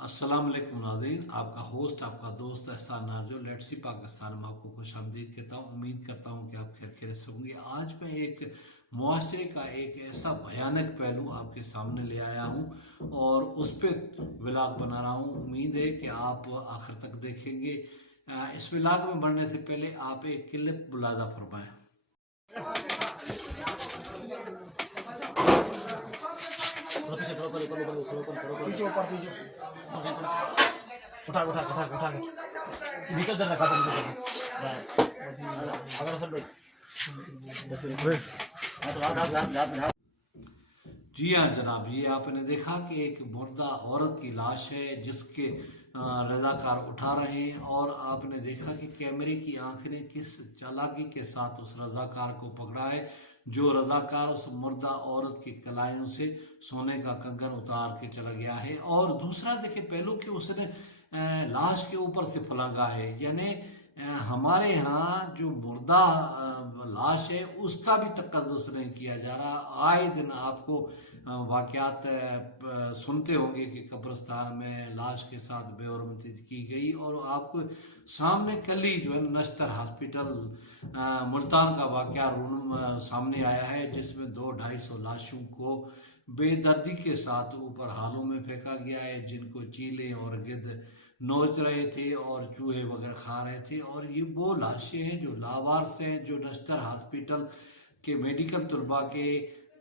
अस्सलाम वालेकुम नाज़रीन, आपका होस्ट आपका दोस्त एहसान नारजो लेट्स सी पाकिस्तान में आपको खुश आमदीद कहता हूँ। उम्मीद करता हूँ कि आप खैर खैरियत से होंगे। आज मैं एक मुआशरे का एक ऐसा भयानक पहलू आपके सामने ले आया हूँ और उस पर व्लॉग बना रहा हूँ। उम्मीद है कि आप आखिर तक देखेंगे। इस व्लॉग में बढ़ने से पहले आप एक क्लिप बुलादा फरमाएं। उठा उठा उठा उठा निकल जा रखा था अगर सर भाई जी हाँ जनाब, ये आपने देखा कि एक मुर्दा औरत की लाश है जिसके रजाकार उठा रहे हैं और आपने देखा कि कैमरे की आंख ने किस चालाकी के साथ उस रजाकार को पकड़ा है जो रजाकार उस मुर्दा औरत की कलाइयों से सोने का कंगन उतार के चला गया है। और दूसरा देखिए पहलू कि उसने लाश के ऊपर से फलांगा है, यानी हमारे यहाँ जो मुर्दा लाश है उसका भी तकद्दुस नहीं किया जा रहा। आए दिन आपको वाक़यात सुनते होंगे कि कब्रिस्तान में लाश के साथ बेहरमती की गई। और आपको सामने कल ही जो है नश्तर हॉस्पिटल मुल्तान का वाक़या सामने आया है जिसमें 200-250 लाशों को बेदर्दी के साथ ऊपर हालों में फेंका गया है, जिनको चीले और गिद्ध नोच रहे थे और चूहे वगैरह खा रहे थे। और ये वो लाशें हैं जो लावारस हैं, जो नश्तर हॉस्पिटल के मेडिकल तलबा के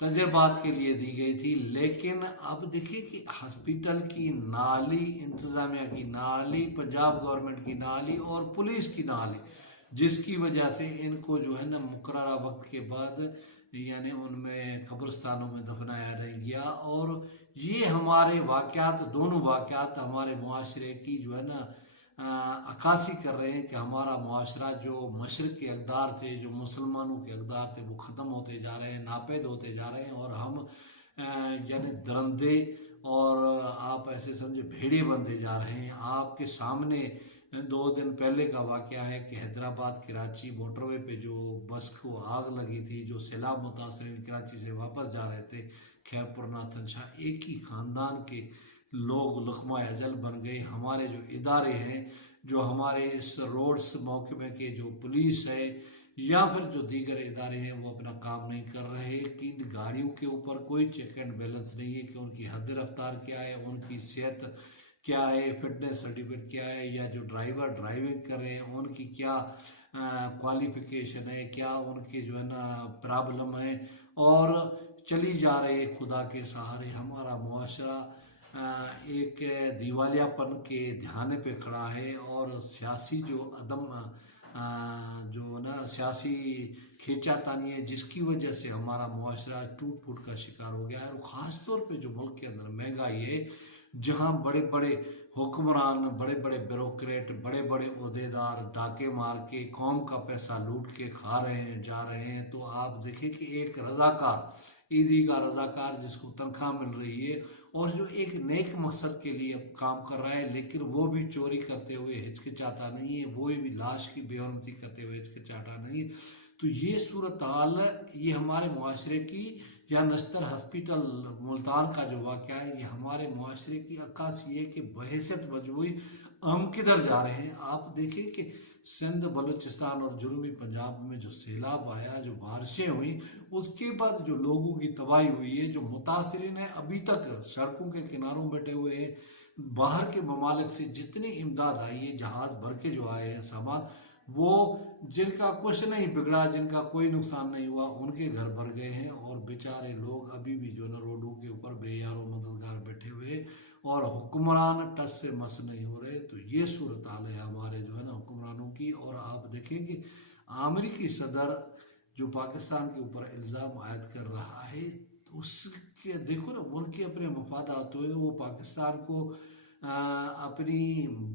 तजर्बात के लिए दी गई थी। लेकिन अब देखिए कि हॉस्पिटल की नाली, इंतज़ामिया की नाली, पंजाब गवर्नमेंट की नाली और पुलिस की नाली, जिसकी वजह से इनको जो है ना मुकर्ररा वक्त के बाद यानी उनमें कब्रिस्तानों में दफनाया नहीं गया। और ये हमारे वाक़यात, दोनों वाक़यात हमारे मुआशरे की जो है ना अक्कासी कर रहे हैं कि हमारा मुआशरा जो मशरक़ के अक़दार थे, जो मुसलमानों के अक़दार थे, वो ख़त्म होते जा रहे हैं, नापैद होते जा रहे हैं। और हम यानी दरंदे और आप ऐसे समझे भेड़िए बनते जा रहे हैं। आपके सामने 2 दिन पहले का वाक़या है कि हैदराबाद कराची मोटरवे पे जो बस को आग लगी थी, जो सैलाब मुतासरीन कराची से वापस जा रहे थे खैरपुर नाथन शाह, एक ही ख़ानदान के लोग लुक़मा अजल बन गए। हमारे जो इदारे हैं, जो हमारे इस रोड्स महकमे के जो पुलिस है या फिर जो दीगर इदारे हैं, वो अपना काम नहीं कर रहे कि गाड़ियों के ऊपर कोई चेक एंड बैलेंस नहीं है कि उनकी हद रफ्तार क्या है, उनकी सेहत क्या है, फिटनेस सर्टिफिकेट क्या है, या जो ड्राइवर ड्राइविंग कर रहे हैं उनकी क्या क्वालिफिकेशन है, क्या उनके जो है ना प्रॉब्लम है। और चली जा रही है खुदा के सहारे। हमारा मुआशरा एक दिवालियापन के ध्यान पे खड़ा है और सियासी जो अदम जो ना सियासी खींचातानी है, जिसकी वजह से हमारा मुआशरा टूट फूट का शिकार हो गया है। और ख़ास तौर पे जो मुल्क के अंदर महंगाई है, जहाँ बड़े बड़े हुक्मरान, बड़े बड़े ब्यूरोक्रेट, बड़े बड़े ओहदेदार डाके मार के कौम का पैसा लूट के खा रहे हैं, जा रहे हैं। तो आप देखें कि एक रज़ाकार, ईदी का रज़ाकार जिसको तनख्वाह मिल रही है और जो एक नेक मकसद के लिए काम कर रहा है, लेकिन वो भी चोरी करते हुए हिचकिचाता नहीं है, वो भी लाश की बेहरमती करते हुए हिचकिचाता नहीं है। तो ये सूरत हाल ये हमारे मुआशरे की, या नश्तर हॉस्पिटल मुल्तान का जो वाक़या है, ये हमारे मुआशरे की अक्कासी है कि बहैसियत मजबूरी हम किधर जा रहे हैं। आप देखिए कि सिंध, बलूचिस्तान और जनूबी पंजाब में जो सैलाब आया, जो बारिशें हुई, उसके बाद जो लोगों की तबाही हुई है, जो मुतासरीन है अभी तक सड़कों के किनारों बैठे हुए हैं। बाहर के ममालिक से जितनी इमदाद आई है, जहाज़ भर के जो आए हैं सामान, वो जिनका कुछ नहीं बिगड़ा, जिनका कोई नुकसान नहीं हुआ, उनके घर भर गए हैं। और बेचारे लोग अभी भी जो है रोडों के ऊपर बेयारो मददगार बैठे हुए और हुक्मरान टस से मस नहीं हो रहे। तो ये सूरत हाल है हमारे जो है ना हुक्मरानों की। और आप देखें कि अमेरिकी सदर जो पाकिस्तान के ऊपर इल्ज़ाम आयद कर रहा है, उसके देखो ना मुल्क के अपने मफादात हुए, वो पाकिस्तान को अपनी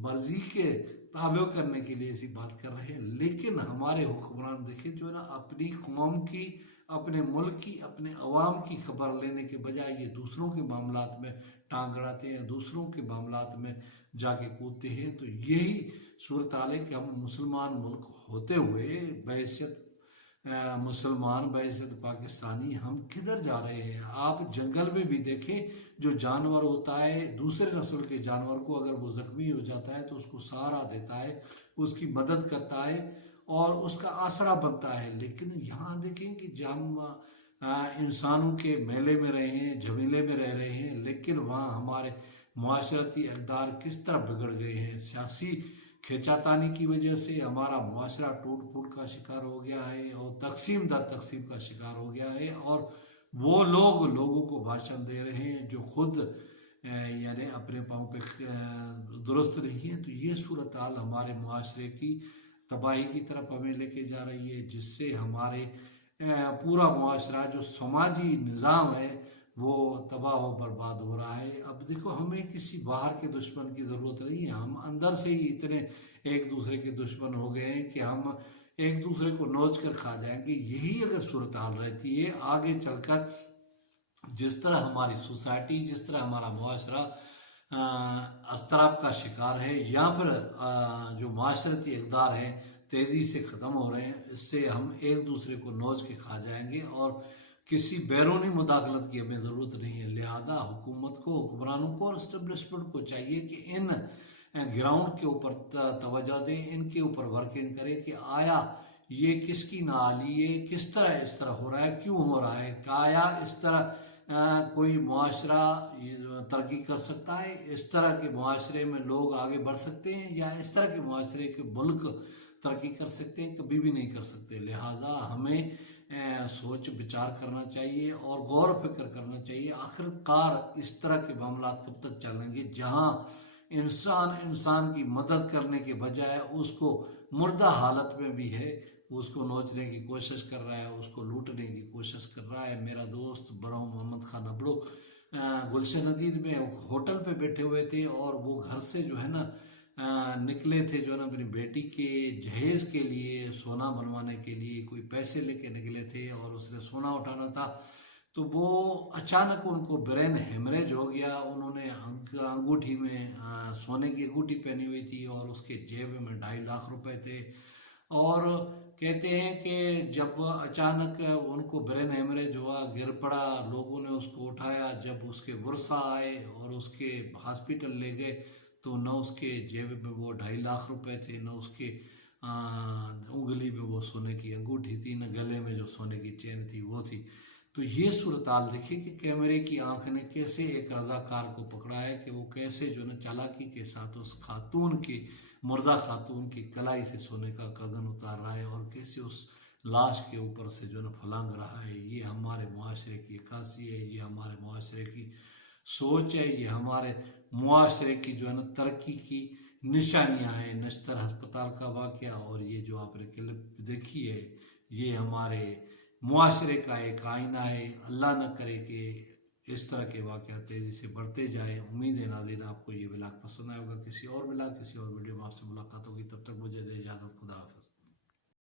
मर्जी के ताबे करने के लिए ऐसी बात कर रहे हैं। लेकिन हमारे हुक्मरान देखें जो है ना अपनी कौम की, अपने मुल्क की, अपने अवाम की खबर लेने के बजाय ये दूसरों के मामलात में टांग अड़ाते हैं, दूसरों के मामलात में जाके कूदते हैं। तो यही सूरत हाल है कि हम मुसलमान मुल्क होते हुए, बहैसियत मुसलमान बैज़त पाकिस्तानी हम किधर जा रहे हैं। आप जंगल में भी देखें, जो जानवर होता है, दूसरे नस्ल के जानवर को अगर वो ज़ख्मी हो जाता है तो उसको सहारा देता है, उसकी मदद करता है और उसका आसरा बनता है। लेकिन यहाँ देखें कि जब हम इंसानों के मेले में रहे हैं, झमेले में रह रहे हैं, लेकिन वहाँ हमारे मुआशरती अक़दार किस तरह बिगड़ गए हैं। सियासी खींचातानी की वजह से हमारा मुआशरा टूट फूट का शिकार हो गया है और तकसीम दर तकसीम का शिकार हो गया है। और वो लोग लोगों को भाषण दे रहे हैं जो खुद यानी अपने पाँव पे दुरुस्त नहीं है। तो ये सूरत हाल हमारे मुआशरे की तबाही की तरफ हमें लेके जा रही है, जिससे हमारे पूरा मुआशरा जो समाजी निज़ाम है वो तबाह व बर्बाद हो रहा है। अब देखो, हमें किसी बाहर के दुश्मन की ज़रूरत नहीं है, हम अंदर से ही इतने एक दूसरे के दुश्मन हो गए हैं कि हम एक दूसरे को नोच कर खा जाएंगे। यही अगर सूरत हाल रहती है आगे चलकर, जिस तरह हमारी सोसाइटी, जिस तरह हमारा मुआशरा अस्तराब का शिकार है, या फिर जो माशरती इक़दार हैं तेज़ी से ख़त्म हो रहे हैं, इससे हम एक दूसरे को नोच के खा जाएंगे और किसी बैरूनी मुदाखलत की हमें ज़रूरत नहीं है। लिहाजा हुकूमत को, हुक्मरानों को और इस्टेब्लिशमेंट को चाहिए कि इन ग्राउंड के ऊपर तवज्जो दें, इनके ऊपर वर्किंग करें कि आया ये किसकी नाली, ये किस तरह इस तरह हो रहा है, क्यों हो रहा है, क्या इस तरह कोई मुआशरा तरक्की कर सकता है, इस तरह के मुआशरे में लोग आगे बढ़ सकते हैं, या इस तरह के मुआशरे के मुल्क तरक्की कर सकते हैं, कभी भी नहीं कर सकते। लिहाजा हमें सोच विचार करना चाहिए और गौर फिक्र करना चाहिए। आखिरकार इस तरह के मामला कब तक चलेंगे जहां इंसान की मदद करने के बजाय उसको मुर्दा हालत में भी है, उसको नोचने की कोशिश कर रहा है, उसको लूटने की कोशिश कर रहा है। मेरा दोस्त बरहम मोहम्मद खान अबड़ो गुलशन नदीद में होटल पे बैठे हुए थे और वो घर से जो है ना निकले थे, जो है ना अपनी बेटी के जहेज़ के लिए, सोना बनवाने के लिए कोई पैसे लेके निकले थे और उसने सोना उठाना था। तो वो अचानक उनको ब्रेन हेमरेज हो गया। उन्होंने अंगूठी में सोने की अंगूठी पहनी हुई थी और उसके जेब में 2.5 लाख रुपए थे। और कहते हैं कि जब अचानक उनको ब्रेन हेमरेज हुआ, गिर पड़ा, लोगों ने उसको उठाया, जब उसके वर्षा आए और उसके हॉस्पिटल ले गए तो न उसके जेब में वो 2.5 लाख रुपए थे, न उसके उंगली में वो सोने की अंगूठी थी, न गले में जो सोने की चेन थी वो थी। तो ये सूरत हाल देखिए कि कैमरे की आंख ने कैसे एक रजाकार को पकड़ा है कि वो कैसे जो है चालाकी के साथ उस खातून की, मुर्दा खातून की कलाई से सोने का कगन उतार रहा है और कैसे उस लाश के ऊपर से जो है फलांग रहा है। ये हमारे मुआशरे की खासी है, ये हमारे मुआशरे की सोच है, ये हमारे मुआशरे की जो है ना तरक्की की निशानियां हैं। नश्तर हस्पताल का वाक़या और ये जो आपने क्लिप देखी है, ये हमारे मुआशरे का एक आईना है। अल्लाह न करे कि इस तरह के वाक़या तेज़ी से बढ़ते जाए। उम्मीद है नाज़रीन आपको ये व्लॉग पसंद आया होगा। किसी और व्लॉग, किसी और वीडियो में आपसे मुलाकात होगी। तब तक मुझे दे इजाज़त। खुदा हाफ़िज़।